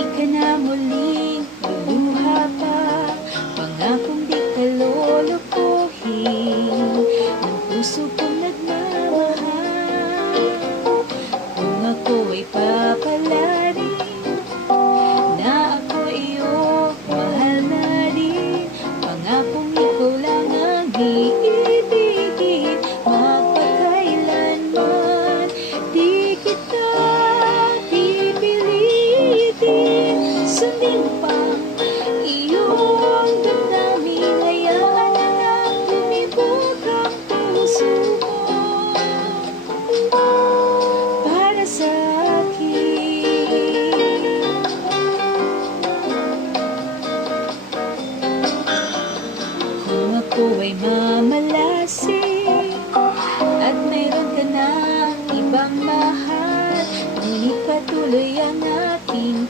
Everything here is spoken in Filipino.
Di ka na muling luluha pa, pangakong di ka lolokohin ng puso kong nagmamahal. Kung ako ay papalarin na ako iyo mahal na rin, pangakong ikaw lang ang iibigin, magpakailanman di kita pipilitin. Sundin pa iyong damdamin, hayaan na lang lumibot ang puso mo para sa akin. Kung ako ay mamalasing at mayroon ka na ibang mahal, ngunit patuloy ang ating